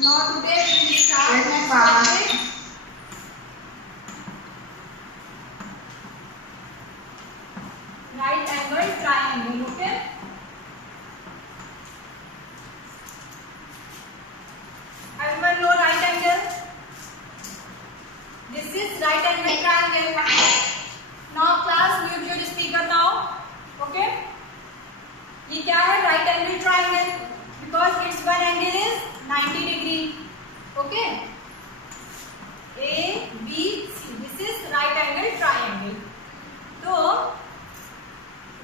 Now today we will start next topic. Right angle triangle. Okay. Everyone know right angle? This is right angle triangle. Now class mute your speaker now. Okay. ये क्या है? Right angle triangle. Because its one angle is 90 degree. Okay. A, B, C. This is right angle triangle. तो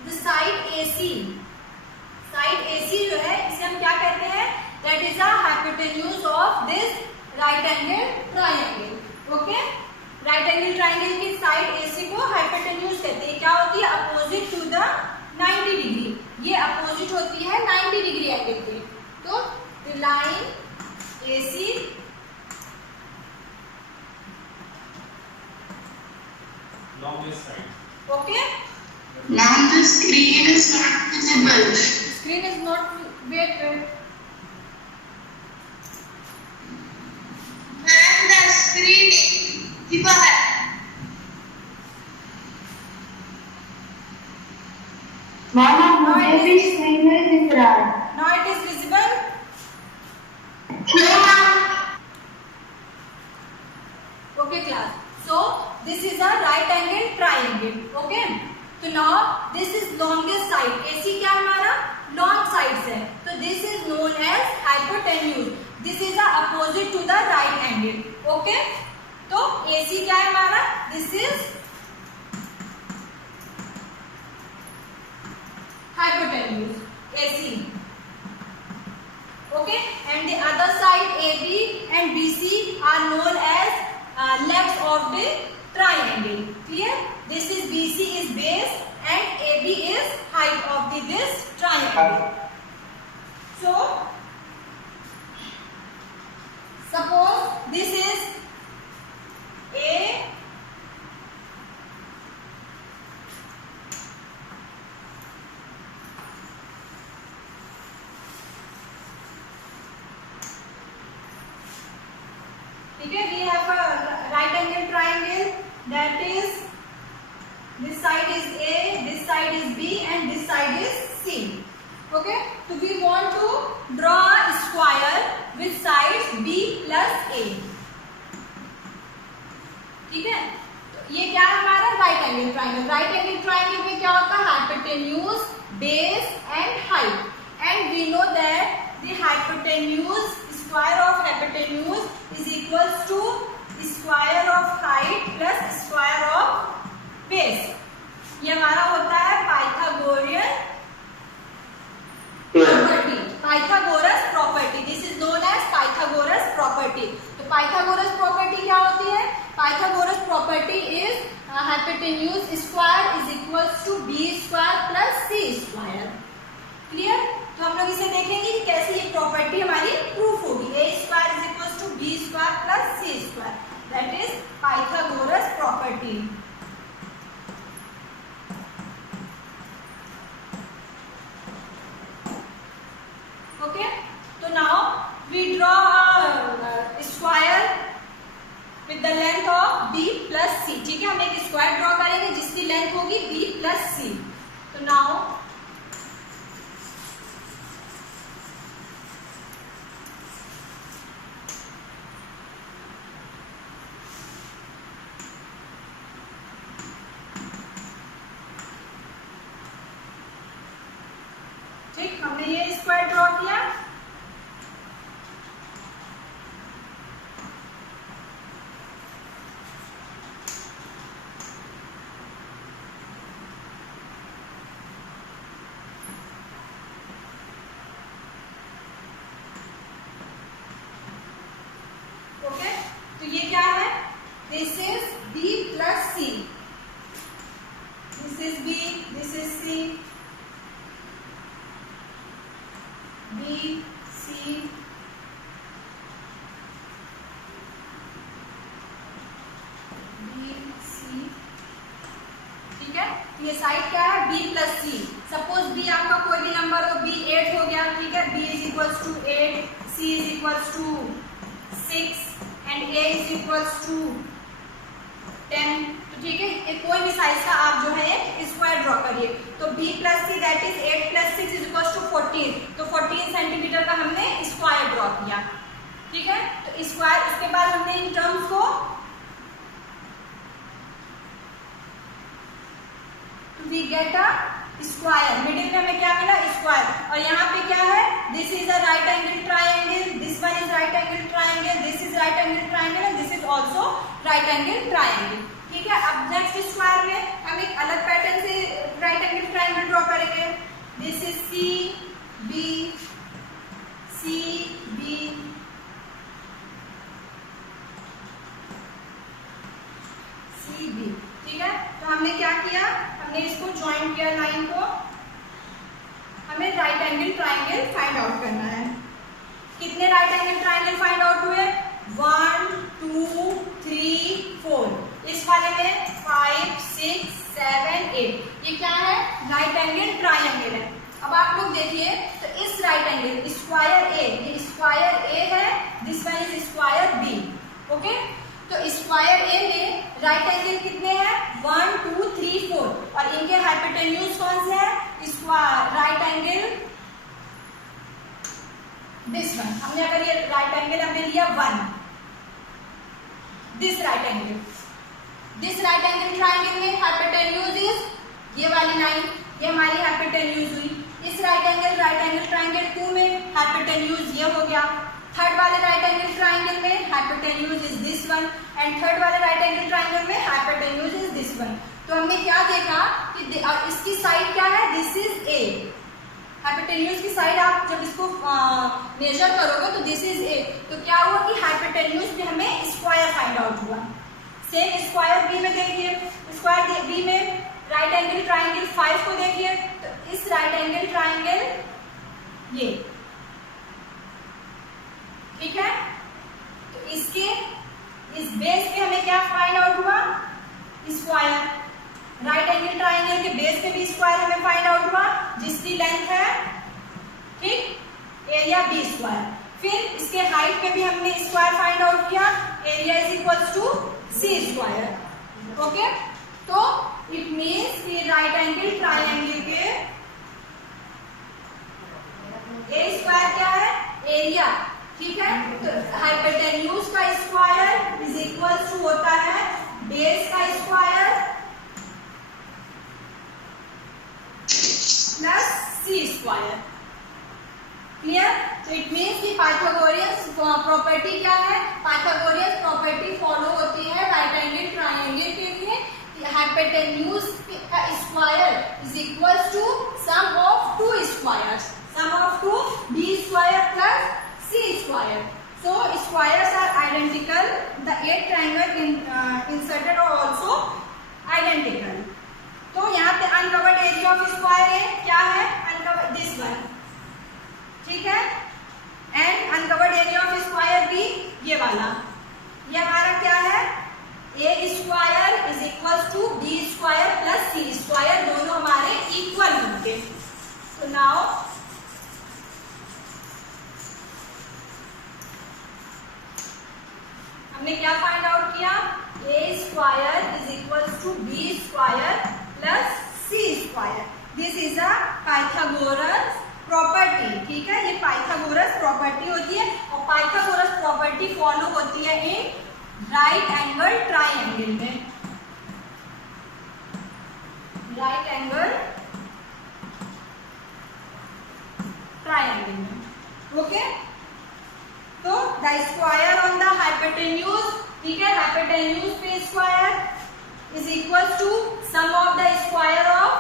the side AC जो है इसे हम क्या कहते हैं? That is a hypotenuse of this right angle triangle. Okay. Right angle triangle की side AC को hypotenuse कहते हैं. क्या होती है? Opposite to the 90 degree. ये opposite होती है 90 degree angle के. तो the line AC longest side. Okay. Ma'am, the screen is not visible. Screen is not. Wait. Ma'am, the screen visible. Ma'am, मुझे भी screen में दिख रहा है. Now it is visible. No, ma'am. Okay, class. So this is a right angle triangle. Okay. So now this is longest side. AC क्या हमारा long sides है. So this is known as hypotenuse. This is the opposite to the right angle. Okay. तो AC क्या है हमारा? This is hypotenuse. AC. Okay. And the other side AB and BC are known as legs of the triangle. Clear? This is BC is base and AB is height of this triangle. So suppose this is A, okay, we have a right angle triangle, that is this side is A, this side is B and this side is C. Okay, so we want to draw a square with sides B plus A. ठीक है, तो ये क्या है हमारा right angle triangle. Right angle triangle में क्या होता है? Hypotenuse, base and height. And we know that the hypotenuse, square of hypotenuse is equals to square of height plus square of base. ये हमारा होता है Pythagorean property. Pythagoras property. This is known as Pythagoras property. तो Pythagoras property क्या होती है? Pythagoras property is hypotenuse square is equals to b square plus c square. Clear? तो हम लोग इसे देखेंगे कि कैसे ये प्रॉपर्टी हमारी प्रूफ होगी. a square is equals to b square plus c square. That is Pythagoras property. Okay. So now we draw a square with the length of b plus c. ठीक है, हम एक स्क्वायर ड्रॉ करेंगे जिसकी length होगी b plus c. तो now ठीक, हमने ये स्क्वायर ड्रॉ किया. ओके, तो ये क्या है? This is B plus C. This is B, this is C. B, C, B, C. ठीक है, ये साइड क्या है? B plus C. Suppose B आपका कोई भी नंबर हो, B 8 हो गया. ठीक है, B is equals to 8, C is equals to a is equals to 10। तो ठीक है, ये कोई भी साइज का आप जो है स्क्वायर ड्रॉ करिए। तो b plus C that is 8 plus 6 is equals to 14। तो 14 सेंटीमीटर का हमने स्क्वायर ड्रॉ किया। ठीक है, तो स्क्वायर, उसके बाद हमने इन टर्म्स को we get a square, middle में हमें क्या मिला स्क्वायर, और यहाँ पे क्या है this is a right angle triangle, this one is right angle triangle, this is right angle triangle and this is also right angle triangle. ठीक है, अब नेक्स्ट स्क्वायर में हम एक अलग पैटर्न से राइट एंगल ट्राइंगल ड्रॉ करेंगे। This is C B C B C B. ठीक है, तो हमने क्या किया, हमने इसको ज्वाइन किया लाइन को। हमें right angle triangle find out करना है। कितने right angle triangle find out हुए, 1 2 3 4, इस वाले में 5 6 7 8, ये क्या है राइट एंगल ट्राइंगल है। अब आप लोग देखिए, तो इस राइट एंगल स्क्वायर ए, ये स्क्वायर ए है, this one is square B. Okay, तो स्क्वायर ए में राइट एंगल कितने हैं 1 2 3 4, और इनके हाइपोटेन्यूज कौन से हैं, राइट एंगल दिस वन। हमने अगर ये राइट एंगल हमने लिया 1, this right angle, this right angle triangle में हाइपोटेन्यूज इज ये वाली लाइन, ये हमारी हाइपोटेन्यूज हुई। इस राइट एंगल ट्राइंगल 2 में हाइपोटेन्यूज ये हो गया। थर्ड वाले राइट एंगल ट्राइंगल में hypotenuse is this one, and third वाले राइट एंगल ट्राइंगल में हाइपोटेन्यूज इज दिस वन। तो हमने क्या देखा कि इसकी साइड क्या है, दिस इज ए, हाइपोटेन्यूज की साइड आप जब इसको मेजर करोगे तो दिस इज ए। तो क्या हुआ कि हाइपोटेन्यूज में हमें स्क्वायर फाइंड आउट हुआ। सेम स्क्वायर बी में देखिए, स्क्वायर बी में राइट एंगल ट्राइंगल 5 को देखिए, तो इस राइट एंगल ट्राइंगल ये, ठीक है, तो इसके इस बेस पे हमें क्या फाइंड आउट हुआ, स्क्वायर। राइट एंगल ट्राइंगल के बेस पे भी स्क्वायर हमें फाइंड आउट हुआ, जिसकी लेंथ है ठीक एरिया बी स्क्वायर। फिर इसके हाइट पे भी हमने स्क्वायर फाइंड आउट किया, area is equals to C square. Okay, तो इट मीन्स कि राइट एंगल ट्राइंगल के ए स्क्वायर क्या है, एरिया। ठीक है, तो हाइपोटेन्यूज का स्क्वायर इज इक्वल्स टू होता है बेस का square plus C square. Clear? तो इट मीन्स कि पाइथागोरियन प्रॉपर्टी क्या है, पाइथागोरियन प्रॉपर्टी फॉलो होती है राइट एंगल ट्राइंगल के लिए। हाइपोटेन्यूज का square is equals to sum of two squares, sum of two B square plus C square. So squares are identical. The 8 triangle inserted are also identical. तो यहाँ पे uncovered area of square है क्या है, uncovered this one, ठीक है, and uncovered area of square भी ये वाला, ये हमारा क्या है, a square is equals to b square plus c square, दोनों हमारे इक्वल होंगे। तो now हमने क्या फाइंड आउट किया, a square is equals to b square plus c square. This is a Pythagoras property. ठीक है, ये पाइथागोरस प्रॉपर्टी होती है, और पाइथागोरस प्रॉपर्टी फॉलो होती है इन राइट एंगल ट्राइंगल में, राइट एंगल ट्राइंगल में। ओके, तो the square on the hypotenuse, ठीक है, हाइपोटेन्यूज पे square is equal to sum of the square of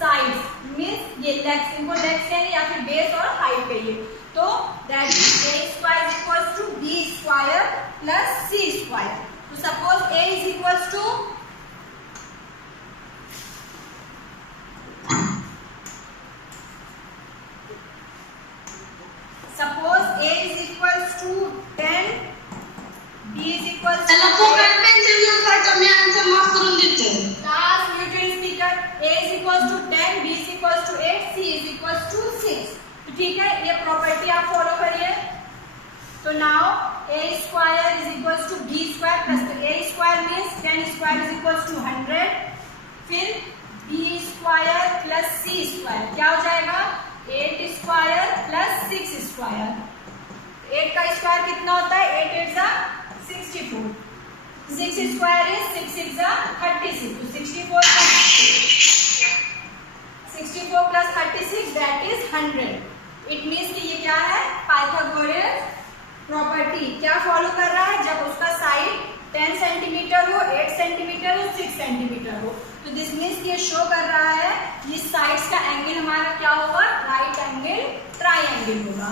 sides, means ये लेग्स, इनको लेग्स कहेंगे या फिर बेस और हाइट कहिए। तो that is a square is equal to b square plus c square. तो suppose a is equal to suppose a is equals to 10, b is equals to last mutual speaker, a is equals to 10, b is equals to 8, c is equals to 6। तो ठीक है, ये property आप follow करिए। तो now a square is equals to b equals to 100। फिर B square plus C square क्या हो जाएगा 8 स्क्वायर प्लस 6 स्क्वायर। 8 का स्क्वायर कितना होता है 8 8 जा 64। 6 स्क्वायर इज 6 6 जा 36 तो 64 plus 36 that is 100। It means कि ये क्या है पाइथागोरस प्रॉपर्टी क्या फॉलो कर रहा है जब उसका साइड 10 सेंटीमीटर हो 8 सेंटीमीटर हो 6 सेंटीमीटर हो तो दिस मीन्स ये शो कर रहा है ये साइड्स का एंगल हमारा क्या होगा राइट एंगल ट्राइंगल होगा।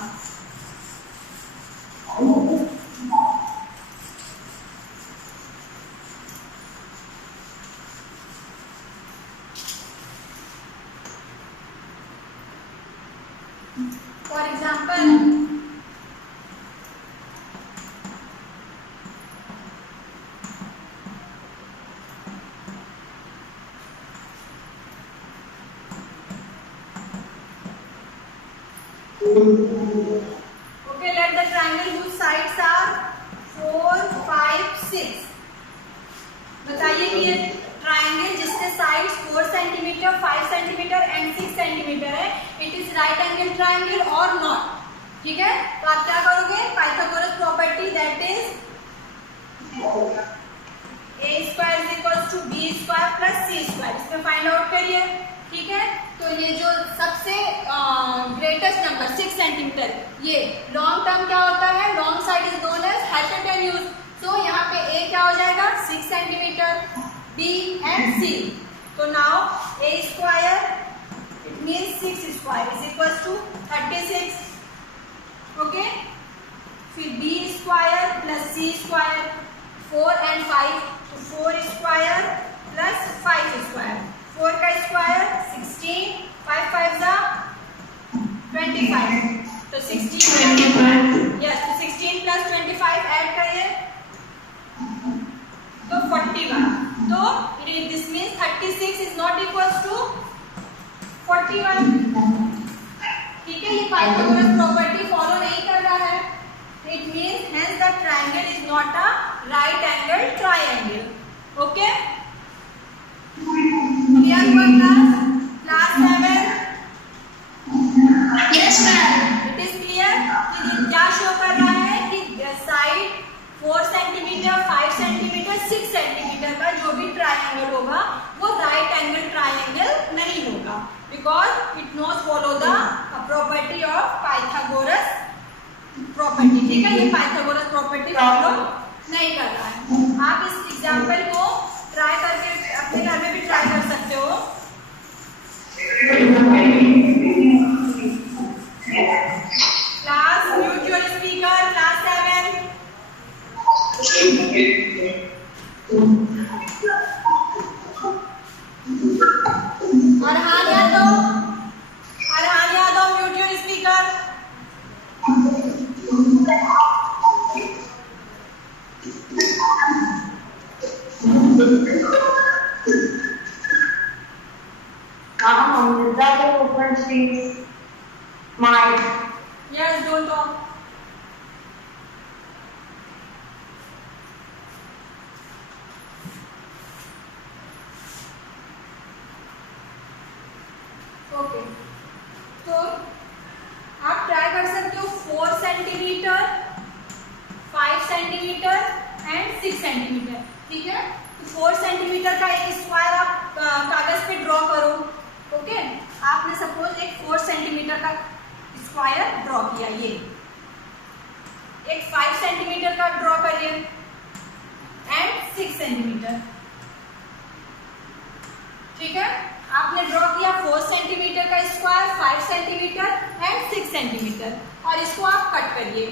For example okay let the triangle whose sides are 4 5 6 बताइए कि ये ट्राइंगल जिसके sides 4 centimetre 5 centimetre and 6 centimetre है it is right angle triangle और नॉट। ठीक है तो आप क्या करोगे Pythagoras property that is a square is equals to b square plus c square इसमें फाइंड आउट करिए। ठीक है तो ये जो सबसे ग्रेटेस्ट नंबर 6 सेंटीमीटर ये लॉन्ग टर्म क्या होता है long side is known as hypotenuse. So यहाँ पे a क्या हो जाएगा 6 सेंटीमीटर b एंड c तो now a square it means 6 square is equals to 36। Okay फिर b square plus c square 4 and 5 तो 4 स्क्वायर प्लस 5 स्क्वायर 4 का square 16 5 5 जा 25 तो 16 यस तो 16 प्लस 25 ऐड करिए तो 41 तो this means 36 is not equals to 41। ठीक है ये पाइथागोरस प्रॉपर्टी फॉलो नहीं कर रहा है it means hence the triangle is not a right angle triangle. Okay clear हुआ class 7? Yes, ma'am. It is clear कि ये क्या शो कर रहा है कि साइड 4 सेंटीमीटर 5 सेंटीमीटर 6 सेंटीमीटर का जो भी ट्रायंगल होगा वो राइट एंगल ट्रायंगल नहीं होगा because it not follow the property of Pythagoras property. ठीक है ये पाइथागोरस प्रॉपर्टी फॉलो नहीं कर रहा है। आप इस एग्जांपल को ट्राई करके अपने घर में भी ट्राई कर सकते हो। Class mute your speaker class 7। Arhan Yadav mute your speaker. Is that the frequency? Mine. Yes, don't talk. Okay. तो आप ट्राई कर सकते हो 4 सेंटीमीटर 5 सेंटीमीटर एंड 6 सेंटीमीटर। ठीक है तो 4 सेंटीमीटर का एक स्क्वायर आप कागज पे ड्रॉ करो। ओके आपने सपोज एक 4 सेंटीमीटर का स्क्वायर ड्रॉ किया ये एक 5 सेंटीमीटर का ड्रॉ करिए एंड 6 सेंटीमीटर। ठीक है आपने ड्रॉ किया 4 सेंटीमीटर का स्क्वायर 5 सेंटीमीटर एंड 6 सेंटीमीटर और इसको आप कट करिए।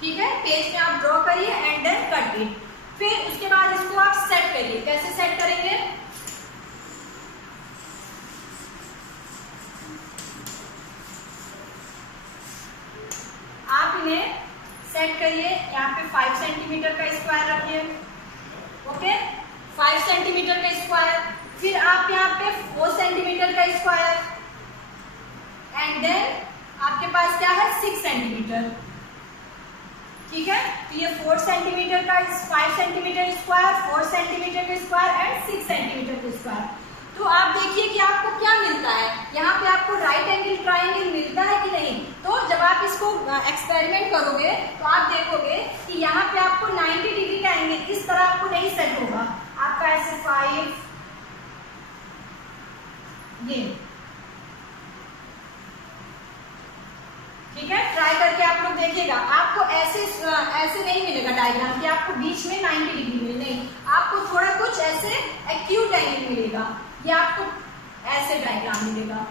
ठीक है पेज में आप ड्रॉ करिए एंड देन कट इट। फिर उसके बाद इसको आप सेट करिए। कैसे सेट करेंगे आप इन्हें सेट करिए। यहाँ पे 5 सेंटीमीटर का स्क्वायर रखिए। ओके 5 सेंटीमीटर का स्क्वायर फिर आप यहाँ पे 4 सेंटीमीटर का स्क्वायर एंड देन आपके पास क्या है 6 सेंटीमीटर। ठीक है तो ये 4 सेंटीमीटर का 5 सेंटीमीटर स्क्वायर, 4 सेंटीमीटर का स्क्वायर एंड 6 सेंटीमीटर का स्क्वायर। तो आप देखिए कि आपको क्या मिलता है, यहाँ पे आपको राइट एंगल ट्राइंगल मिलता है कि नहीं। तो जब आप इसको एक्सपेरिमेंट करोगे तो आप देखोगे कि यहाँ पे आपको 90 डिग्री का एंगल इस तरह आपको नहीं सेट होगा, आपका ऐसे 5 ये, ठीक है। ट्राई करके आप लोग देखिएगा, आपको ऐसे नहीं मिलेगा डायग्राम कि आपको बीच में 90 डिग्री मिले, नहीं, आपको थोड़ा कुछ ऐसे एक्यूट एंगल मिलेगा, ये आपको ऐसे डायग्राम मिलेगा।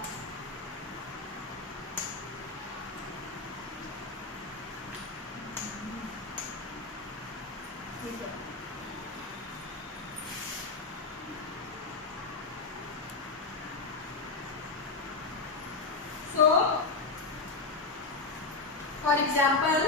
So, for example,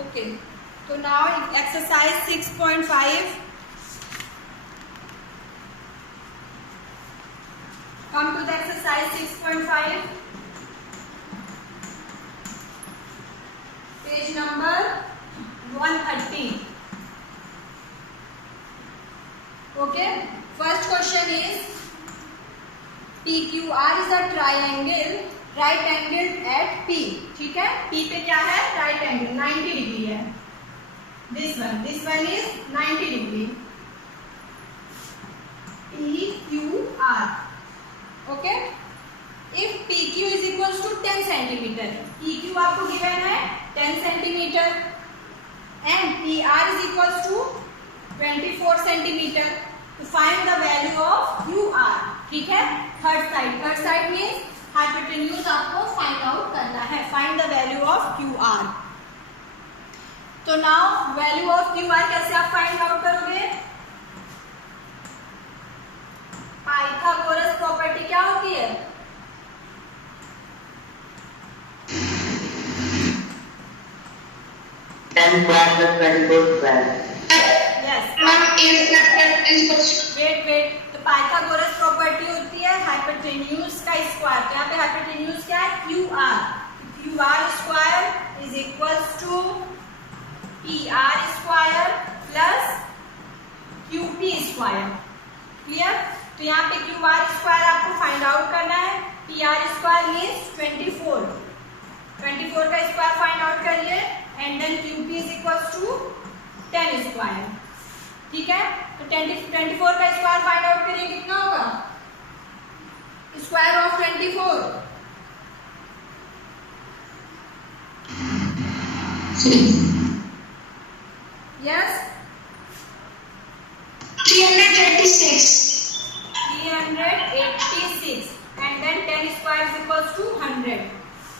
okay, so now exercise 6.5. Come to the exercise 6.5. Page number 130. Okay. First question is PQR is a triangle right angled at P. ठीक है, P पे क्या है, right angle 90 डिग्री है। This one is 90 degree. PQR. Okay. If PQ is equals to 10 centimeter, PQ आपको given है 10 centimetre and PR is equals to 24 centimetre. तो find the value of QR, ठीक है। थर्ड साइड मीन्स हाइपोटेन्यूज आपको find out करना है, find the value of QR। तो now value of QR कैसे आप फाइंड आउट करोगे, पाइथागोरस प्रॉपर्टी क्या होती है, वेट, तो पाइथागोरस प्रॉपर्टी होती है हाइपोटेन्यूज का स्क्वायर। तो यहाँ पे हाइपोटेन्यूज क्या है, QR। QR square is equals to PR square plus QP square. Clear. तो यहाँ पे QR स्क्वायर आपको फाइंड आउट करना है, PR स्क्वायर मीन्स 24 का स्क्वायर फाइंड आउट करिए and then QP is equals to 10 square, ठीक है। तो 24 का स्क्वायर फाइंड आउट करिए, कितना होगा, square of 24 yes 386 and then 10 square is equals to 100।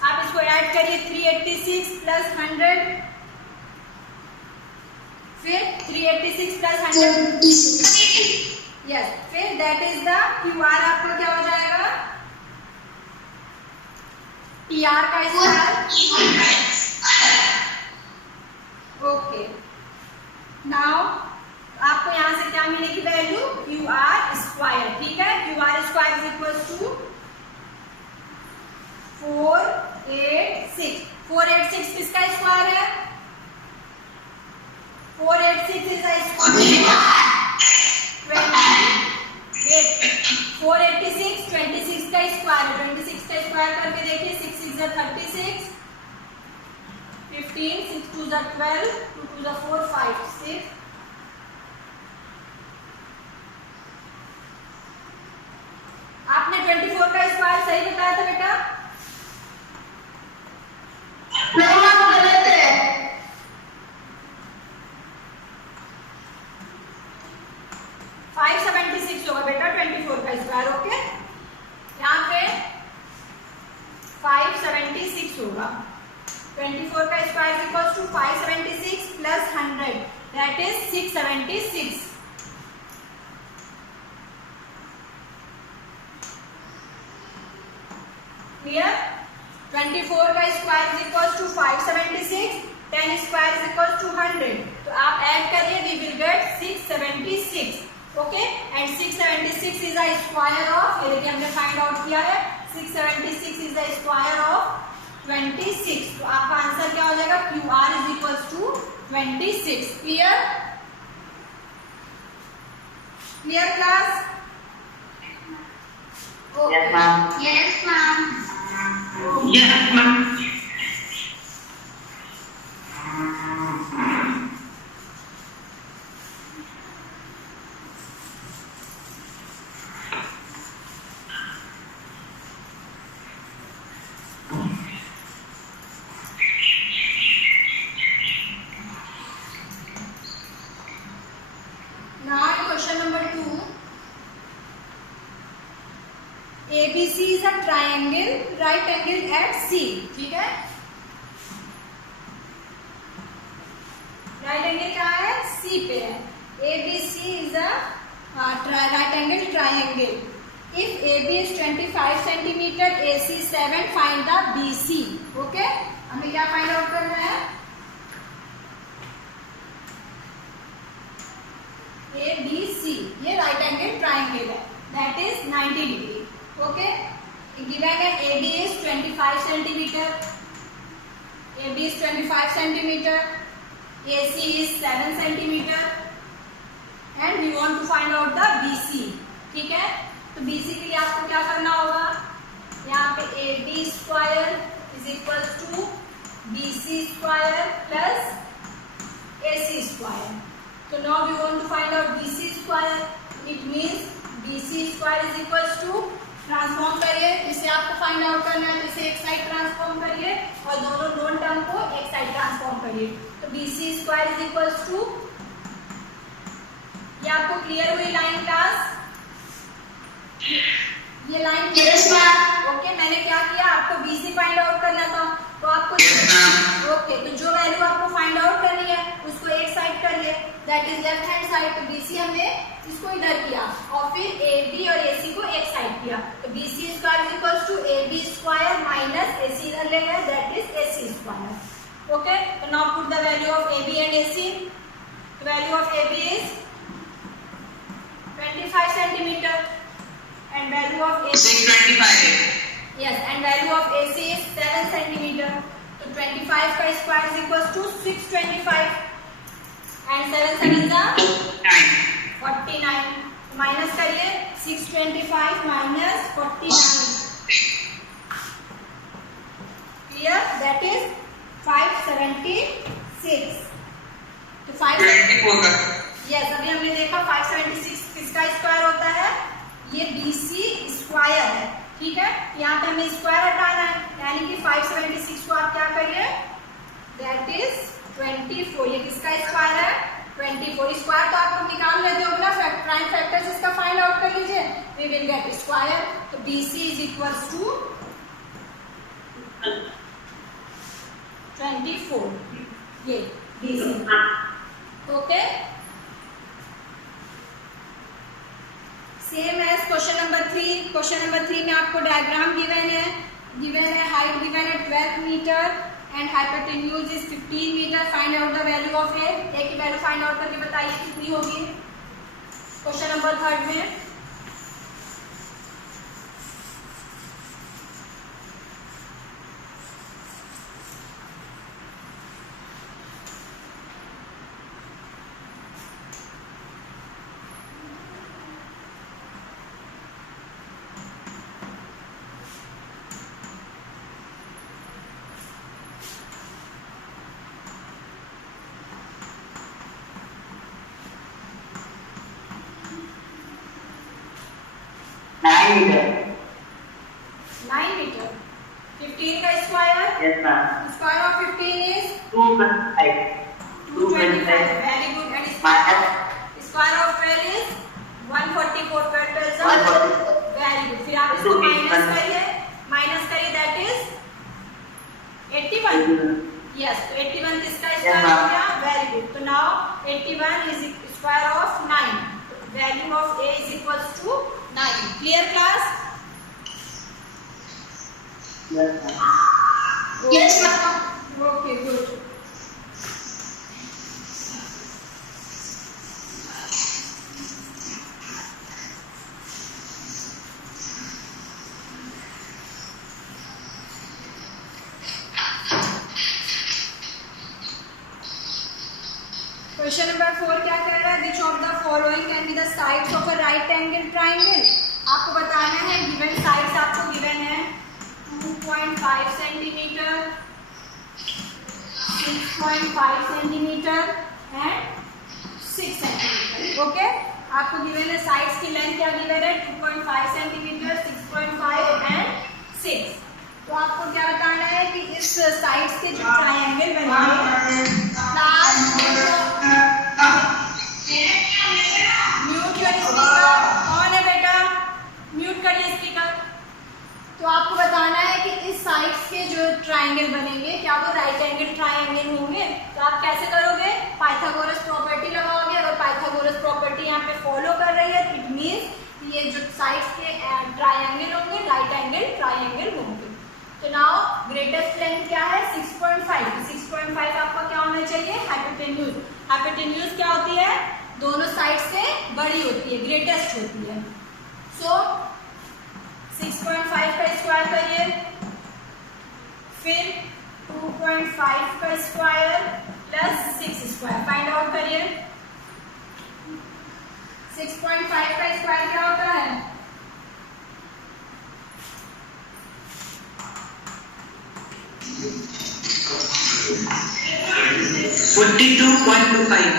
आप इसको ऐड करिए, 386 प्लस 100, फिर 386 प्लस 100 यस, फिर दैट इज द QR। आपका क्या हो जाएगा, PR का स्क्वायर। ओके, नाउ आपको यहां से क्या मिलेगी वैल्यू, QR स्क्वायर, ठीक है। QR square is equals to 486। 486 किसका स्क्वायर है, 486 is a square 486 26 का स्क्वायर है, 26 का स्क्वायर करके देखिए, 6 6 36, 15 6 2 12, 2 2 4 5 6। आपने 24 का स्क्वायर सही बताया था बेटा, गलत है। 576 होगा बेटा 24 का स्क्वायर। ओके, यहाँ पे 576 होगा। 24 का square equals to 576 plus 100 that is 676। Clear. 24 का square is equal to 576, 10 square is equal to 100। तो आप ऐड करिए, we will get 676। Okay, and 676 is the square of, ये देखिए हमने फाइंड आउट किया है, 676 इज द स्क्वायर ऑफ 26। तो आपका आंसर क्या हो जाएगा, QR is equal to 26। Clear? Clear class? Yes, ma'am. Yes, ma'am. Yes, ma'am. Now question number 2. ABC is a triangle, right angle at C. ठीक है? Right angle कहाँ है, C पे है। ABC is a right angle triangle. If AB is 25 centimeter, AC is 7, find the BC. Okay, हमें क्या find out करना है, ABC, ये राइट एंगल ट्राइंगल है, that is 90 degree. Okay, given है AB is 25 centimeter, AB is 25 centimeter, AC is 7 centimeter, and we want to find out the BC. ठीक है, तो BC के लिए आपको क्या करना होगा, यहाँ पे AB square is equal to BC square plus AC square. So now we want to find out BC square. It means BC square is equal to, transform करिए, इसे आपको फाइंड आउट करना है, इसे एक साइड ट्रांसफॉर्म करिए और दोनों नोन टर्म को एक साइड ट्रांसफॉर्म करिए। तो BC square is equal to, ये आपको क्लियर हुई लाइन क्लास? ये लाइन Yes, ma'am. ओके, मैंने क्या किया, आपको BC फाइंड आउट करना था, तो आपको ओके, तो जो वैल्यू आपको फाइंड आउट करनी है उसको एक साइड करिए, that is left hand side. तो BC हमने इसको इधर किया और फिर AB और AC को एक साइड किया, तो BC square is equal to AB square minus AC इधर ले गए, that is AC square. Okay, तो now put the value of AB and AC। Value of AB is 25 centimetre and value of AC 625. yes, and value of AC is 7 centimeter. So 25 का square is equals to 625 and 7 7 is 49. Minus करिए, 625 minus 49, clear? That is 576। तो 524 का yes, अभी हमने देखा 576 किसका square होता है, ये BC स्क्वायर है। ठीक है, यहाँ पे हमें स्क्वायर हटाना है, यानी कि 576 को आप क्या करिए, दैट इज 24। ये किसका स्क्वायर है, 24। स्क्वायर तो आप लोग निकाल लेते हो ना, प्राइम फैक्टर्स इसका फाइंड आउट कर लीजिए, वी विल गेट स्क्वायर। तो BC इज इक्वल्स टू 24, ये BC। Okay, same as question number 3। Question number 3 में आपको डायग्राम गिवन है हाइट गिवन है 12 metre and hypotenuse is 15 metre. Find out the value of a की value find out करके बताइए कितनी होगी। क्वेश्चन नंबर 3 में मीटर 9 मीटर 15 का square, yes ma'am square of 15 is 225 very good. And square of 12 is 144 very good. फिर आप इसको माइनस करिए दैट इज 81। यस, तो 81 किसका स्क्वायर हो गया, वेरी गुड। तो नाउ 81 इज square of 9, value of A is equals to 9। Clear class? Yes ma'am. Yes, ma'am. Okay, good. Question number 4 क्या कह रहा है? Which of the following can be the sides of a right angle triangle. आपको बताना है, given sides आपको given है 2.5 centimetre, 6.5 centimetre and 6 centimetre. Okay, आपको गिवन है साइड्स की लेंथ क्या गिवन है? 2.5 सेंटीमीटर, 6.5 एंड 6। तो आपको क्या बताना है कि इस साइड्स के जो ट्राइंगल बनेंगे, म्यूट योर स्पीकर। कौन है बेटा? म्यूट करिए स्पीकर। तो आपको बताना है कि इस साइड्स के जो ट्राइंगल बनेंगे क्या वो राइट एंगल ट्राइंगल होंगे। तो आप कैसे करोगे? पाइथागोरस प्रॉपर्टी लगाओगे। अगर पाइथागोरस प्रॉपर्टी यहाँ पे फॉलो कर रही है, इट मीन्स ये जो साइड्स के ट्राइंगल होंगे राइट एंगल ट्राइंगल होंगे। तो नाउ ग्रेटेस्ट लेंथ क्या है? 6.5। 6.5 आपका क्या होना चाहिए? हाइपोटेन्यूज। हाइपोटेन्यूज क्या होती है? दोनों साइड से बड़ी होती है, ग्रेटेस्ट होती है। सो 6.5 का स्क्वायर करिए, फिर 2.5 का square plus 6 square find out करिए। 6.5 का स्क्वायर क्या होता है? 42.25.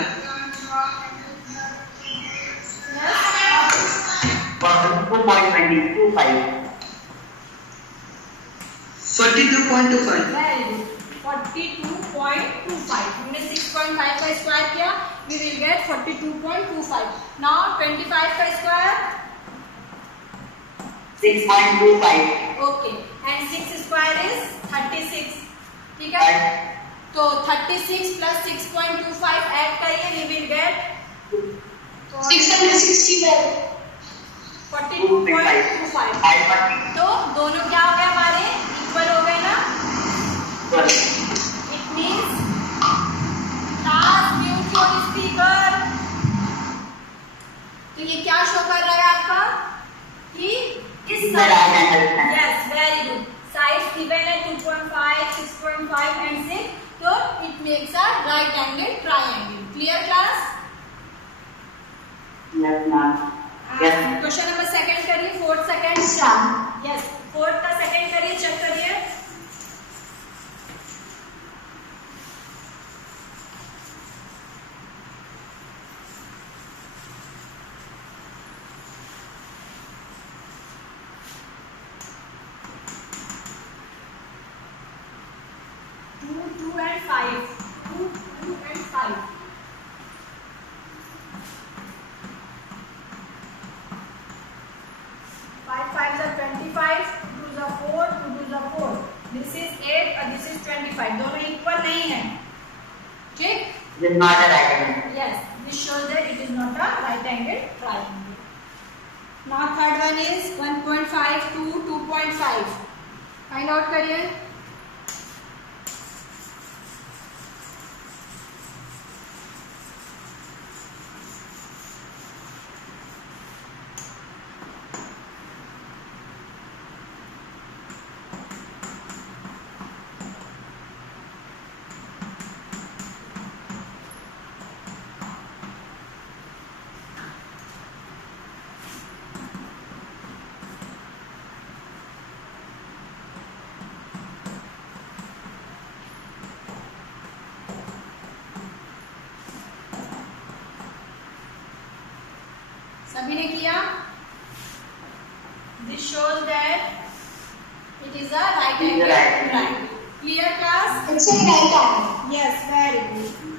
42.25. Very good. 42.25. हमने 6.5 का स्क्वायर किया, we will get 42.25. Now 25 का square 6.25. okay, and 6 square is 36. ठीक है, तो 36 प्लस 6.25 ऐड करिए, we will get 661. 42.25. तो दोनों क्या हो गए हमारे? इक्वल हो गए ना? It means last mute your speaker. तो ये क्या शो कर रहा है आपका कि इस yes very good sides given है 2.5, 6.5 एंड 6। तो it makes a right angle triangle. Clear class? Yes, ma'am. Yes. Question number 2 करिए, 4th second. Yes, ma'am. Yes, 4th का सेकंड करिए, चेक करिए। Two and five. 2 and 5. 5 5s are 25, 2 2s are 4, 2 2s are 4. This is 8 and this is 25. दोनों equal नहीं है, ठीक? It is not a right angle. Yes, this shows that it is not a right angle triangle. Now third one is 1.5 to 2.5. Find out करिए। सभी ने किया? This shows that it is a right angle triangle. Clear class? It's a right angle. Yes, very good.